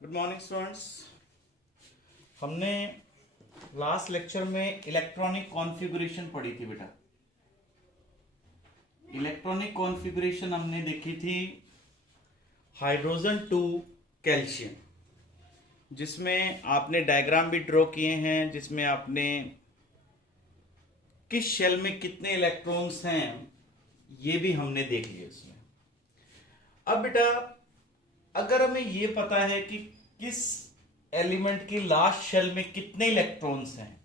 Good morning students. हमने last lecture में electronic configuration पढ़ी थी बेटा। इलेक्ट्रॉनिक कॉन्फ़िगरेशन हमने देखी थी हाइड्रोजन टू कैल्शियम, जिसमें आपने डायग्राम भी ड्रॉ किए हैं, जिसमें आपने किस शेल में कितने इलेक्ट्रॉन्स हैं ये भी हमने देख लिया इसमें। अब बेटा अगर हमें ये पता है कि किस एलिमेंट की लास्ट शेल में कितने इलेक्ट्रॉन्स हैं,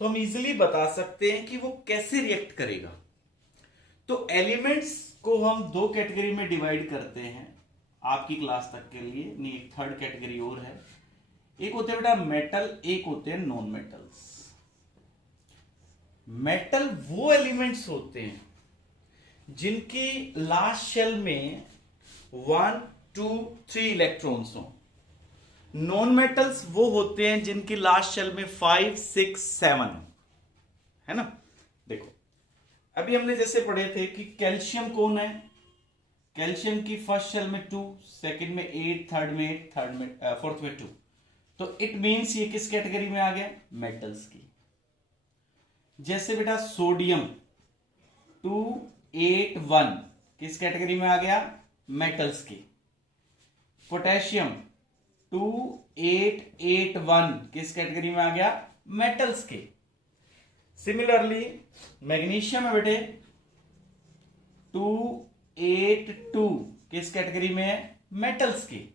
तो हम इजीली बता सकते हैं कि वो कैसे रिएक्ट करेगा। तो एलिमेंट्स को हम दो कैटेगरी में डिवाइड करते हैं आपकी क्लास तक के लिए, नहीं एक थर्ड कैटेगरी और है। एक होते हैं बेटा मेटल, एक होते हैं नॉन मेटल्स। मेटल वो एलिमेंट्स होते हैं जिनकी लास्ट शेल में 1, 2, 3 इलेक्ट्रॉन्स हो। नॉन मेटल्स वो होते हैं जिनकी लास्ट शेल में 5, 6, 7 है ना। देखो अभी हमने जैसे पढ़े थे कि कैल्शियम कौन है। कैल्शियम की फर्स्ट शेल में 2, सेकंड में 8, थर्ड में 8, थर्ड में फोर्थ में 2। तो इट मींस ये किस कैटेगरी में आ गया? मेटल्स की। जैसे बेटा सोडियम 281 किस कैटेगरी में आ गया? मेटल्स की। पोटेशियम 2881 किस कैटेगरी में आ गया? मेटल्स के। सिमिलरली मैग्नीशियम है बेटे 282 किस कैटेगरी में है? मेटल्स की।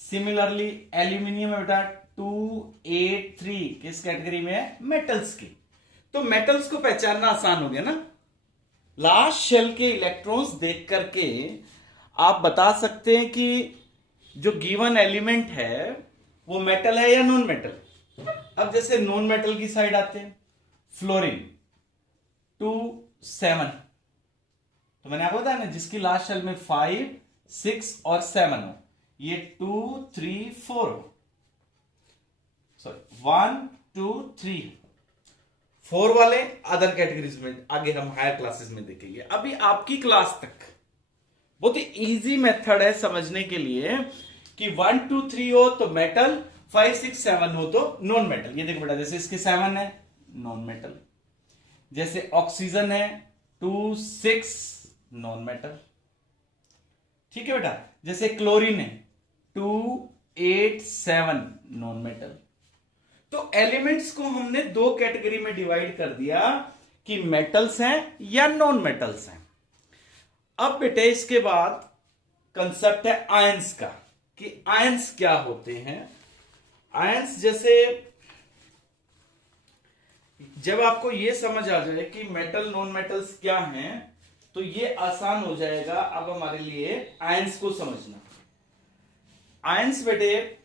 सिमिलरली एल्यूमिनियम है बेटा 283 किस कैटेगरी में है? मेटल्स की। तो मेटल्स को पहचानना आसान हो गया ना। लास्ट शेल के इलेक्ट्रॉन्स देख करके आप बता सकते हैं कि जो गिवन एलिमेंट है वो मेटल है या नॉन मेटल। अब जैसे नॉन मेटल की साइड आते हैं, फ्लोरीन 27, तो मैंने आपको बताया ना जिसकी लास्ट शेल में 5, 6 और 7 हो, ये 2, 3, 4 हो, सॉरी 1, 2, 3 4 वाले अदर कैटेगरीज में आगे हम हायर क्लासेस में देखेंगे। अभी आपकी क्लास तक बहुत ही इजी मेथड है समझने के लिए कि 1, 2, 3 हो तो मेटल, 5, 6, 7 हो तो नॉन मेटल। ये देखो बेटा जैसे इसके 7 है नॉन मेटल, जैसे ऑक्सीजन है 2, 6 नॉन मेटल। ठीक है बेटा, जैसे क्लोरीन है 2, 8, 7 नॉन मेटल। तो एलिमेंट्स को हमने दो कैटेगरी में डिवाइड कर दिया कि मेटल्स हैं या नॉन मेटल्स हैं। अब बेटे इसके बाद कंसेप्ट है आयंस का कि आयंस क्या होते हैं। आयंस जैसे जब आपको यह समझ आ जाए कि मेटल नॉन मेटल्स क्या हैं, तो यह आसान हो जाएगा अब हमारे लिए आयंस को समझना। आयंस बेटे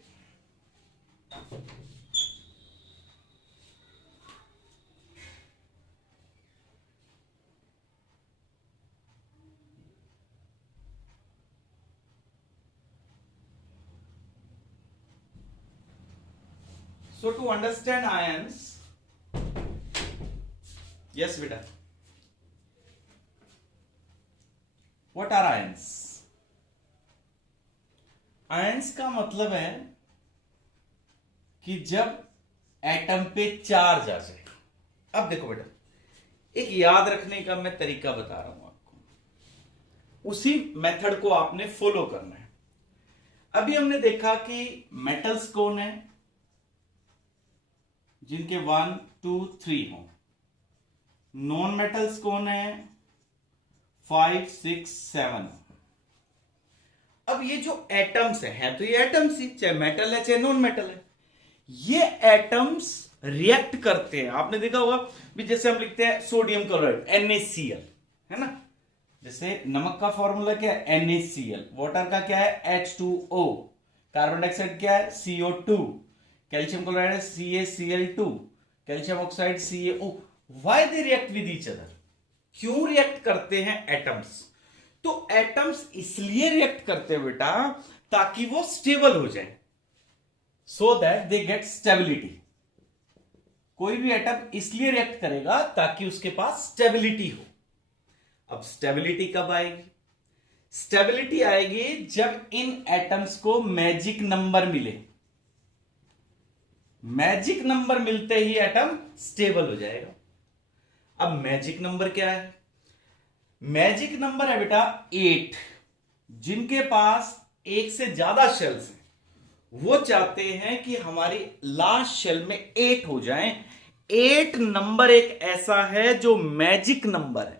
So to understand ions, yes beta, what are ions? Ions का मतलब है कि जब एटम पे चार्ज आ जाए। अब देखो बेटा एक याद रखने का मैं तरीका बता रहा हूं आपको, उसी मेथड को आपने फॉलो करना है। अभी हमने देखा कि मेटल्स कौन है जिनके 1, 2, 3 हो। नॉन मेटल्स कौन है? 5, 6, 7। अब ये जो एटम्स है तो ये एटम्स ही, चाहे मेटल है चाहे नॉन मेटल है, ये एटम्स रिएक्ट करते हैं। आपने देखा होगा भी जैसे हम लिखते हैं सोडियम क्लोराइड NaCl, है ना। जैसे नमक का फॉर्मूला क्या है? NaCl। वाटर का क्या है? H2O। कार्बन डाइऑक्साइड क्या है? CO2। कैल्शियम क्लोराइड है CaCl2। Calcium oxide CaO। Why they react with each other? क्यों रिएक्ट करते हैं एटम्स? तो एटम्स इसलिए रिएक्ट करते हैं बेटा ताकि वो स्टेबल हो जाए, so that they get stability. कोई भी एटम इसलिए रिएक्ट करेगा ताकि उसके पास स्टेबिलिटी हो। अब स्टेबिलिटी कब आएगी? स्टेबिलिटी आएगी जब इन एटम्स को मैजिक नंबर मिले। मैजिक नंबर मिलते ही एटम स्टेबल हो जाएगा। अब मैजिक नंबर क्या है? मैजिक नंबर है बेटा 8। जिनके पास एक से ज्यादा शेल्स हैं वो चाहते हैं कि हमारी लास्ट शेल में 8 हो जाए। 8 नंबर एक ऐसा है जो मैजिक नंबर है।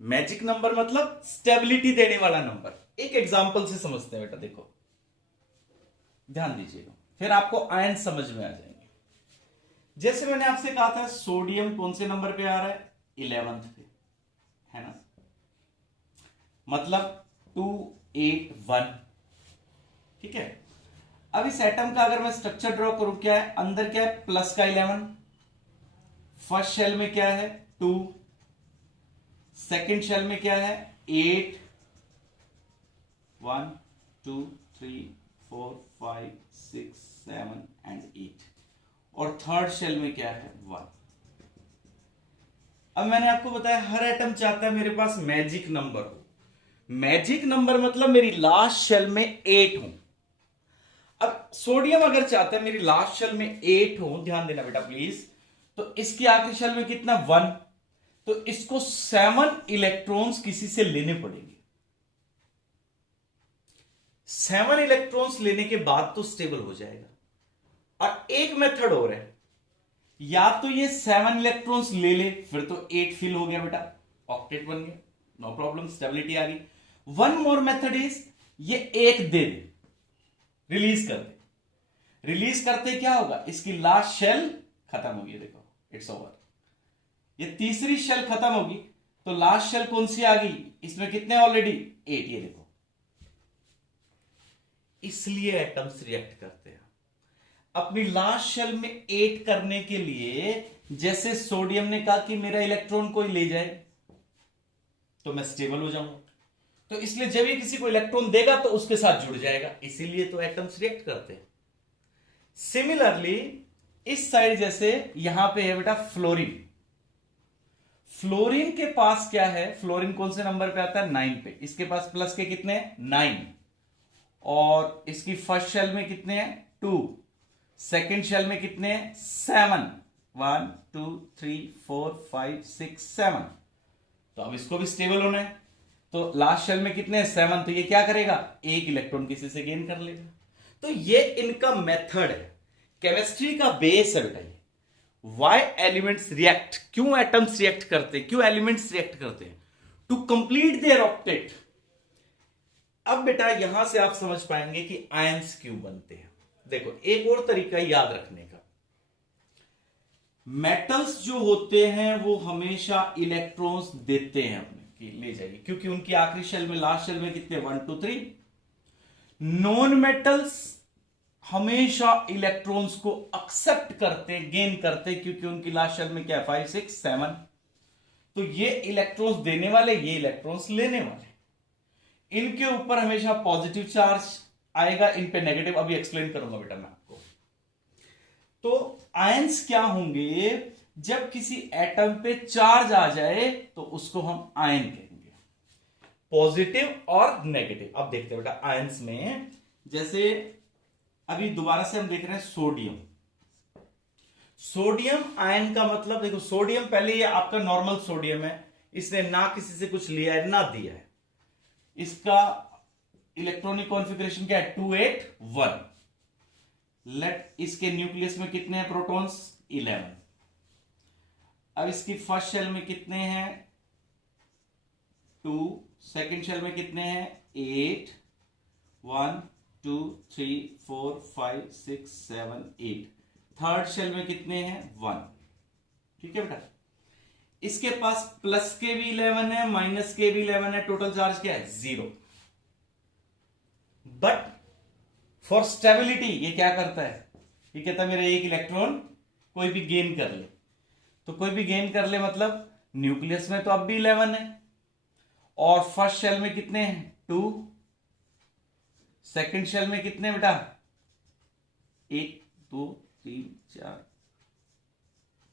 मैजिक नंबर मतलब स्टेबिलिटी देने वाला नंबर। एक एग्जांपल से समझते हैं बेटा, देखो ध्यान दीजिएगा, फिर आपको आयन समझ में आ जाएंगे। जैसे मैंने आपसे कहा था सोडियम कौन से नंबर पे आ रहा है? 11th पे, है ना? मतलब 281। ठीक है। अब इस एटम का अगर मैं स्ट्रक्चर ड्रॉ करूं, क्या है अंदर? क्या है? प्लस का 11। फर्स्ट शेल में क्या है? 2। सेकेंड शेल में क्या है? 8। 1 2 3 4 5 6 7 एंड 8। और थर्ड शेल में क्या है? 1। अब मैंने आपको बताया हर एटम चाहता है मेरे पास मैजिक नंबर हो। मैजिक नंबर मतलब मेरी लास्ट शेल में 8 हो। अब सोडियम अगर चाहता है मेरी लास्ट शेल में 8 हो, ध्यान देना बेटा प्लीज, तो इसकी आखिरी शेल में कितना? 1। तो इसको 7 इलेक्ट्रॉन्स किसी से लेने पड़ेंगे। 7 इलेक्ट्रॉन्स लेने के बाद तो स्टेबल हो जाएगा। और एक मेथड और है, या तो ये 7 इलेक्ट्रॉन्स ले ले, फिर तो 8 फिल हो गया बेटा, ऑक्टेट बन गया, नो प्रॉब्लम, स्टेबिलिटी आ गई। वन मोर मेथड इज, ये एक दे दे, रिलीज कर दे। रिलीज करते क्या होगा? इसकी लास्ट शेल खत्म होगी, देखो इट्स ओवर। ये तीसरी शेल खत्म होगी तो लास्ट शेल कौन सी आ गई? इसमें कितने ऑलरेडी? 8। ये देखो, इसलिए एटम्स रिएक्ट करते हैं। अपनी लास्ट शेल में 8 करने के लिए, जैसे सोडियम ने कहा कि मेरा इलेक्ट्रॉन कोई ले जाए तो मैं स्टेबल हो जाऊंगा, तो इसलिए जब ये किसी को इलेक्ट्रॉन देगा तो उसके साथ जुड़ जाएगा, इसीलिए तो एटम्स रिएक्ट करते हैं। सिमिलरली इस साइड जैसे यहां पे है बेटा फ्लोरीन। फ्लोरीन के पास क्या है? फ्लोरीन कौन से नंबर पे आता है? 9 पे। इसके पास प्लस के कितने हैं? 9। और इसकी फर्स्ट शेल में कितने हैं? 2। सेकेंड शेल में कितने हैं? 7। 1 2 3 4 5 6 7। तो अब इसको भी स्टेबल होना है, तो लास्ट शेल में कितने हैं? 7। तो ये क्या करेगा? एक इलेक्ट्रॉन किसी से गेन कर लेगा। तो ये इनका मेथड है, केमिस्ट्री का बेस है बेटा ये। वाई एलिमेंट्स रिएक्ट, क्यों एटम्स रिएक्ट करते हैं, क्यों एलिमेंट्स रिएक्ट करते हैं? To complete their octet. अब बेटा यहां से आप समझ पाएंगे कि आयंस क्यों बनते हैं। देखो एक और तरीका याद रखने का, मेटल्स जो होते हैं वो हमेशा इलेक्ट्रॉन्स देते हैं अपने कि ले जाइए, क्योंकि उनकी आखिरी शेल में, लास्ट शेल में कितने? 1 2 3। नॉन मेटल्स हमेशा इलेक्ट्रॉन्स को एक्सेप्ट करते, गेन करते, क्योंकि उनकी लास्ट शेल में क्या है? 5 6 7। तो ये इलेक्ट्रॉन्स देने वाले, ये इलेक्ट्रॉन्स लेने वाले, इनके ऊपर हमेशा पॉजिटिव चार्ज आएगा, इन पे नेगेटिव। अभी एक्सप्लेन करूंगा बेटा मैं आपको। तो आयंस क्या होंगे? जब किसी एटम पे चार्ज आ जाए तो उसको हम आयन कहेंगे, पॉजिटिव और नेगेटिव। अब देखते हैं बेटा आयंस में, जैसे अभी दोबारा से हम देख रहे हैं सोडियम। सोडियम आयन का मतलब देखो, सोडियम पहले ये आपका नॉर्मल सोडियम है, इसने ना किसी से कुछ लिया है ना दिया है। इसका इलेक्ट्रॉनिक कॉन्फ़िगरेशन क्या है? 281। लेट इसके न्यूक्लियस में कितने हैं प्रोटॉन्स? 11। अब इसकी फर्स्ट शेल में कितने हैं? 2। सेकेंड शेल में कितने हैं? 8। 1 2 3 4 5 6 7 8। थर्ड शेल में कितने हैं? 1। ठीक है बेटा। इसके पास प्लस के भी 11 है, माइनस के भी 11 है, टोटल चार्ज क्या है? 0। बट फॉर स्टेबिलिटी ये क्या करता है? ये कहता है मेरा एक इलेक्ट्रॉन कोई भी गेन कर ले, तो कोई भी गेन कर ले मतलब न्यूक्लियस में तो अब भी 11 है, और फर्स्ट शेल में कितने हैं? 2। सेकेंड शेल में कितने बेटा? 1 2 3 4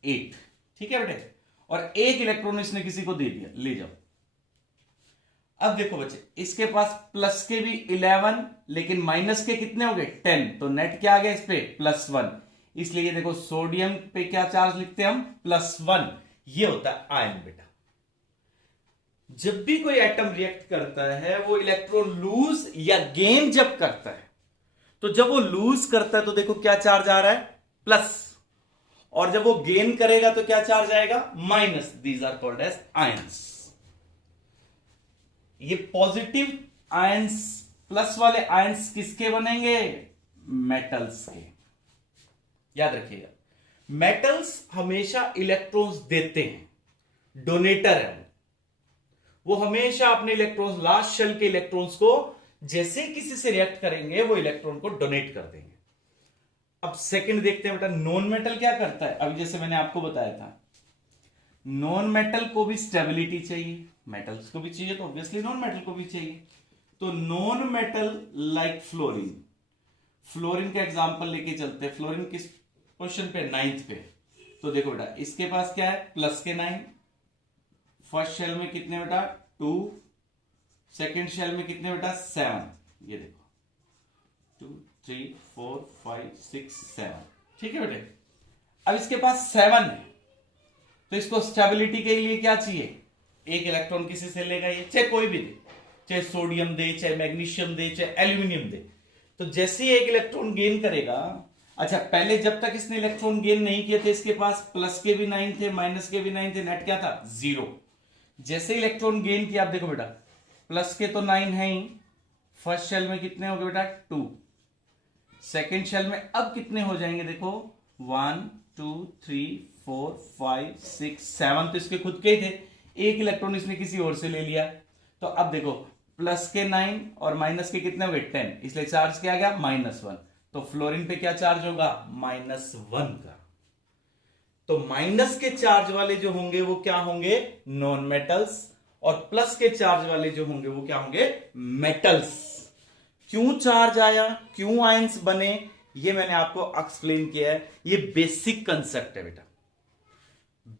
8। ठीक है बेटे। और एक इलेक्ट्रॉन इसने किसी को दे दिया, ले जाओ। अब देखो बच्चे, इसके पास प्लस के भी 11 लेकिन माइनस के कितने हो गए 10, तो नेट क्या आ गया इस पे +1। इसलिए ये देखो सोडियम पे क्या चार्ज लिखते हैं हम +1। ये होता है आयन बेटा। जब भी कोई एटम रिएक्ट करता है वो इलेक्ट्रॉन लूज या गेन जब करता है, तो जब वो लूज करता है तो देखो क्या चार्ज आ रहा है प्लस, और जब वो गेन करेगा तो क्या चार्ज आएगा minus. These are called as ions. ये पॉजिटिव आयंस, प्लस वाले आयंस किसके बनेंगे, मेटल्स के। याद रखिएगा, मेटल्स हमेशा इलेक्ट्रॉन्स देते हैं, डोनेटर है वो हमेशा अपने इलेक्ट्रॉन्स, लास्ट शेल के इलेक्ट्रॉन्स को जैसे किसी से रिएक्ट करेंगे वो इलेक्ट्रॉन को डोनेट कर देंगे। अब सेकंड देखते हैं बेटा, नॉन मेटल क्या करता है। अभी जैसे मैंने आपको बताया था, नॉन मेटल को भी स्टेबिलिटी चाहिए, मेटल्स को भी चाहिए तो ऑब्वियसली नॉन मेटल को भी चाहिए। तो non metal like fluorine, fluorine का एग्जांपल लेके चलते हैं। फ्लोरीन किस क्वेश्चन पे, 9th पे। तो देखो बेटा, इसके पास क्या है प्लस के 9, फर्स्ट शेल में कितने बेटा 2, सेकेंड शेल में कितने बेटा 7। ये देखो 2 3 4 5 6 7, ठीक है बेटे। अब इसके पास 7 है, तो इसको स्टेबिलिटी के लिए क्या चाहिए, एक इलेक्ट्रॉन किसी से लेगा ये, चाहे कोई भी दे, चाहे सोडियम दे, चाहे मैग्नीशियम दे, चाहे एल्यूमिनियम दे। तो जैसे ही एक इलेक्ट्रॉन गेन करेगा, अच्छा पहले जब तक इसने इलेक्ट्रॉन गेन नहीं किए थे इसके पास प्लस के भी 9 थे, माइनस के भी 9 थे, नेट क्या था 0। जैसे इलेक्ट्रॉन गेन किया, आप देखो बेटा प्लस के तो 9 है ही, फर्स्ट शेल में कितने हो गए बेटा 2, सेकेंड शेल में अब कितने हो जाएंगे देखो 1 2 3 4 5 6 7, तो इसके खुद के ही थे, एक इलेक्ट्रॉन इसने किसी और से ले लिया। तो अब देखो प्लस के 9 और माइनस के कितने हो गए 10, इसलिए चार्ज क्या आ गया -1। तो फ्लोरीन पे क्या चार्ज होगा -1 का। तो माइनस के चार्ज वाले जो होंगे वो क्या होंगे नॉन मेटल्स, और प्लस के चार्ज वाले जो होंगे वो क्या होंगे मेटल्स। क्यों चार्ज आया, क्यों आयंस बने, ये मैंने आपको एक्सप्लेन किया है। ये बेसिक कंसेप्ट है बेटा,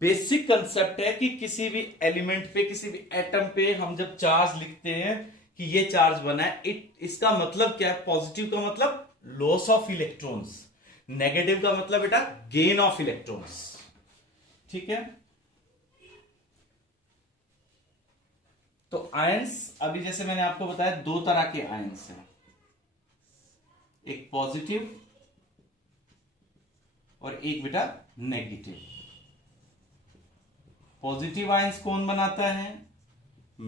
बेसिक कंसेप्ट है कि किसी भी एलिमेंट पे, किसी भी एटम पे हम जब चार्ज लिखते हैं कि ये चार्ज बना है, इसका मतलब क्या है, पॉजिटिव का मतलब लॉस ऑफ इलेक्ट्रॉन्स, नेगेटिव का मतलब बेटा गेन ऑफ इलेक्ट्रॉन्स, ठीक है। तो आयंस, अभी जैसे मैंने आपको बताया दो तरह के आयंस हैं, एक पॉजिटिव और एक बेटा नेगेटिव। पॉजिटिव आयंस कौन बनाता है,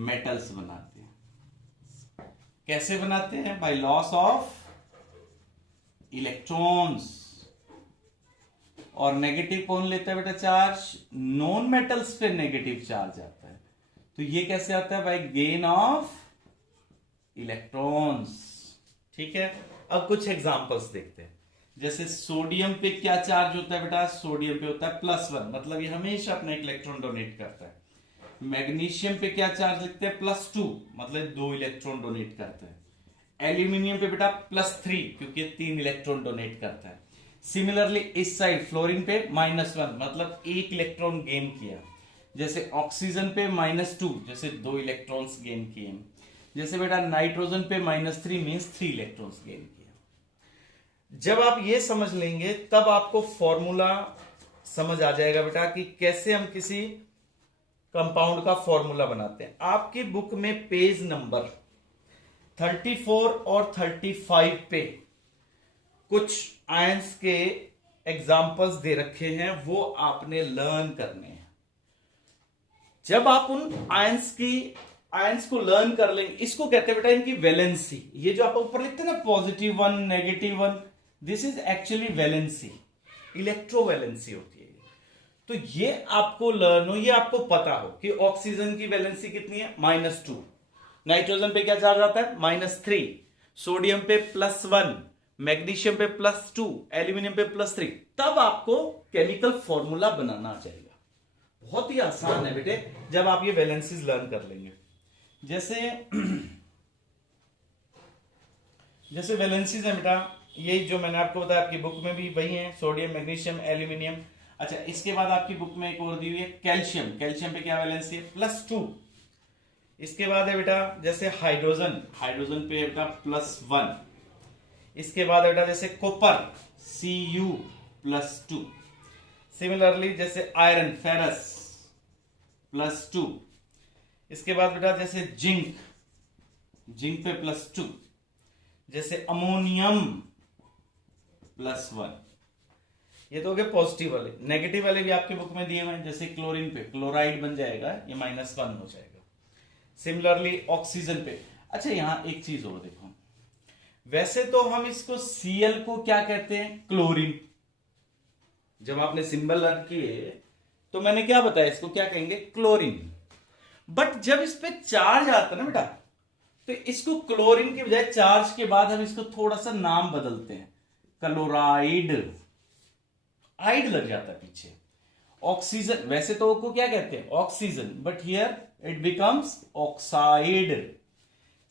मेटल्स बनाते हैं। कैसे बनाते हैं, बाय लॉस ऑफ इलेक्ट्रॉन्स। और नेगेटिव कौन लेता है बेटा चार्ज, नॉन मेटल्स पे नेगेटिव चार्ज आता है। तो ये कैसे आता है, बाय गेन ऑफ इलेक्ट्रॉन्स, ठीक है। अब कुछ एग्जांपल्स देखते हैं। जैसे सोडियम पे क्या चार्ज होता है बेटा, सोडियम पे होता है +1, मतलब ये हमेशा अपना एक इलेक्ट्रॉन डोनेट करता है। मैग्नीशियम पे क्या चार्ज लिखते हैं +2, मतलब 2 इलेक्ट्रॉन डोनेट करता है। एल्यूमिनियम पे बेटा +3, क्योंकि 3 इलेक्ट्रॉन डोनेट करता है। सिमिलरली इस साइड फ्लोरीन पे -1, मतलब 1 इलेक्ट्रॉन गेन किया। जैसे ऑक्सीजन पे -2, जैसे 2 इलेक्ट्रॉन्स गेन किए। जैसे बेटा नाइट्रोजन पे -3 मींस 3 इलेक्ट्रॉन्स गेन किया। जब आप ये समझ लेंगे तब आपको फॉर्मूला समझ आ जाएगा बेटा कि कैसे हम किसी कंपाउंड का फॉर्मूला बनाते हैं। आपकी बुक में पेज नंबर 34 और 35 पे कुछ आयंस के एग्जाम्पल्स दे रखे हैं, वो आपने लर्न करने हैं। जब आप उन आयंस को लर्न कर लेंगे, इसको कहते हैं बेटा इनकी वैलेंसी। ये जो आप ऊपर लिखते हैं ना +1 -1, this is actually valency, electrovalency होती है। तो ये आपको लर्न हो, ये आपको पता हो कि ऑक्सीजन की वैलेंसी कितनी है -2, नाइट्रोजन पे क्या चार्ज आता है -3, सोडियम पे +1, मैग्नीशियम पे +2, एल्यूमिनियम पे +3। तब आपको केमिकल फॉर्मूला बनाना आ जाएगा। बहुत ही आसान है बेटे जब आप ये वैलेंसीज लर्न कर लेंगे। जैसे वैलेंसीज है बेटा, ये जो मैंने आपको बताया आपकी बुक में भी वही है, सोडियम, मैग्नीशियम, एल्यूमिनियम। अच्छा, इसके बाद आपकी बुक में एक और दी हुई है कैल्शियम। कैल्शियम पे क्या वैलेंसी है +2। इसके बाद है बेटा जैसे हाइड्रोजन, हाइड्रोजन पे है बेटा +1। इसके बाद है बेटा जैसे कॉपर Cu+2। सिमिलरली जैसे आयरन फेरस +2। इसके बाद बेटा जैसे जिंक, जिंक पे +2। जैसे अमोनियम +1। ये तो हो गए पॉजिटिव वाले। नेगेटिव वाले भी आपके बुक में दिए हुए हैं, जैसे क्लोरीन पे क्लोराइड बन जाएगा, ये -1 हो जाएगा। सिमिलरली ऑक्सीजन पे। अच्छा यहां एक चीज और देखो, वैसे तो हम इसको Cl को क्या कहते हैं, क्लोरीन। जब आपने सिंबल लर्न किए तो मैंने क्या बताया, इसको क्या कहेंगे, क्लोरीन। बट जब इस पे चार्ज आता है ना बेटा, तो इसको क्लोरीन के बजाय चार्ज के बाद हम इसको थोड़ा सा नाम बदलते हैं, क्लोराइड, आइड लग जाता है पीछे। ऑक्सीजन, वैसे तो को क्या कहते हैं, oxygen, but here it becomes oxide.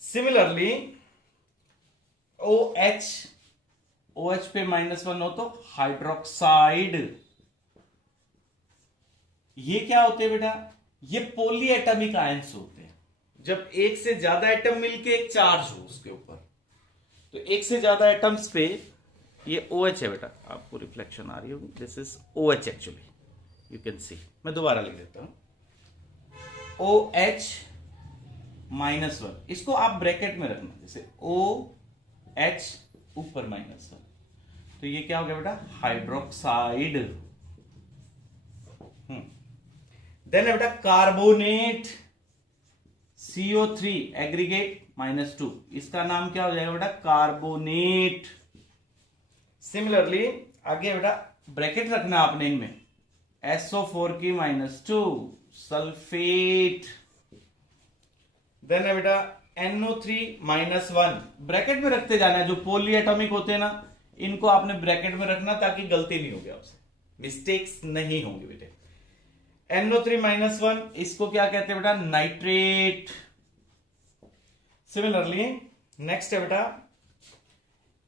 Similarly OH, OH पे -1 हो तो हाइड्रोक्साइड। ये क्या होते हैं बेटा, ये पॉली एटमिक आयंस होते हैं। जब एक से ज्यादा एटम मिलके एक चार्ज हो उसके ऊपर, तो एक से ज्यादा एटम्स पे ये OH है बेटा, आपको रिफ्लेक्शन आ रही होगी, this is OH actually, you can see. मैं दोबारा लिख देता हूं, OH -1, इसको आप ब्रैकेट में रखना, जैसे OH ऊपर -1, तो ये क्या हो गया बेटा, हाइड्रोक्साइड। देन है बेटा कार्बोनेट, CO3 एग्रीगेट -2, इसका नाम क्या हो जाएगा बेटा, कार्बोनेट। सिमिलरली आगे बेटा ब्रैकेट रखना आपने इनमें, SO4 की -2, सल्फेट। देन है बेटा NO3 -1, ब्रैकेट में रखते जाना है। जो पोली एटॉमिक होते हैं ना, इनको आपने ब्रैकेट में रखना ताकि गलती नहीं होगी आपसे, मिस्टेक्स नहीं होंगे बेटे। NO3 -1, इसको क्या कहते हैं बेटा, नाइट्रेट। सिमिलरली नेक्स्ट है बेटा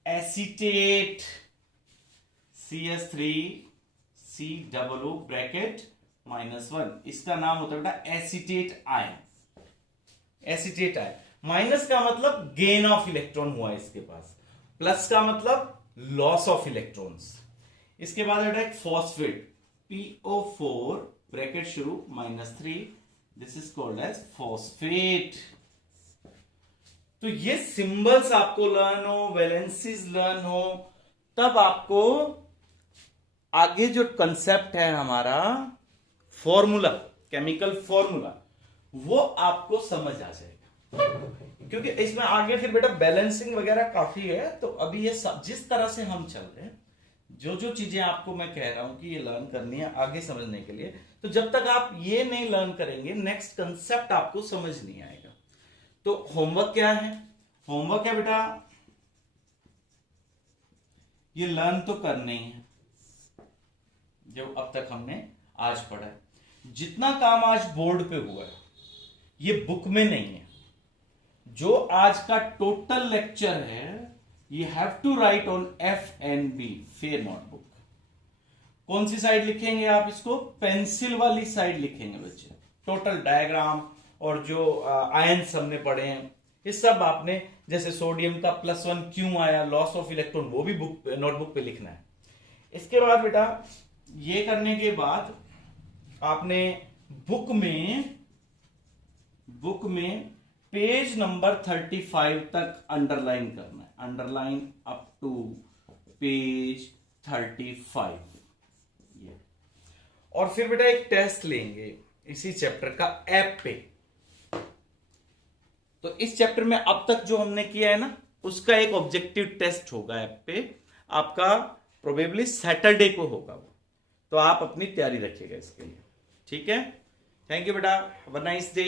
एसीटेट, CS3 COO ब्रैकेट -1, इसका नाम होता है बेटा acetate ion. Acetate ion, minus का मतलब गेन ऑफ इलेक्ट्रॉन हुआ इसके पास, प्लस का मतलब लॉस ऑफ इलेक्ट्रॉन्स। इसके बाद बेटा एक फॉस्फेट, PO4 ब्रैकेट शुरू -3, this is called as phosphate. तो ये सिंबल्स आपको लर्न हो, वैलेंसीज लर्न हो, तब आपको आगे जो कंसेप्ट है हमारा फॉर्मूला, केमिकल फॉर्मूला, वो आपको समझ आ जाएगा। क्योंकि इसमें आगे फिर बेटा बैलेंसिंग वगैरह काफी है। तो अभी ये जिस तरह से हम चल रहे हैं, जो जो चीजें आपको मैं कह रहा हूं कि ये लर्न करनी है आगे समझने के लिए, तो जब तक आप ये नहीं लर्न करेंगे, नेक्स्ट कंसेप्ट आपको समझ नहीं आएगा। तो होमवर्क क्या है, होमवर्क है बेटा ये लर्न तो करना ही है जो अब तक हमने आज पढ़ा है। जितना काम आज बोर्ड पे हुआ है ये बुक में नहीं है। जो आज का टोटल लेक्चर है, you have to write on FNB, fair notebook. कौन सी साइड लिखेंगे आप इसको, पेंसिल वाली साइड लिखेंगे बच्चे। टोटल डायग्राम और जो आयंस हमने पढ़े हैं, ये सब आपने, जैसे सोडियम का +1 क्यों आया, लॉस ऑफ इलेक्ट्रॉन, वो भी बुक नोटबुक पे लिखना है। इसके बाद बेटा ये करने के बाद आपने बुक में पेज नंबर 35 तक अंडरलाइन करना है, अंडरलाइन अप टू पेज 35। ये और फिर बेटा एक टेस्ट लेंगे इसी चैप्टर का ऐप पे। तो इस चैप्टर में अब तक जो हमने किया है ना, उसका एक ऑब्जेक्टिव टेस्ट होगा ऐप पे आपका, प्रोबेबली सैटरडे को होगा वो। तो आप अपनी तैयारी रखिएगा इसके लिए, ठीक है। थैंक यू बेटा, हैव अ नाइस डे।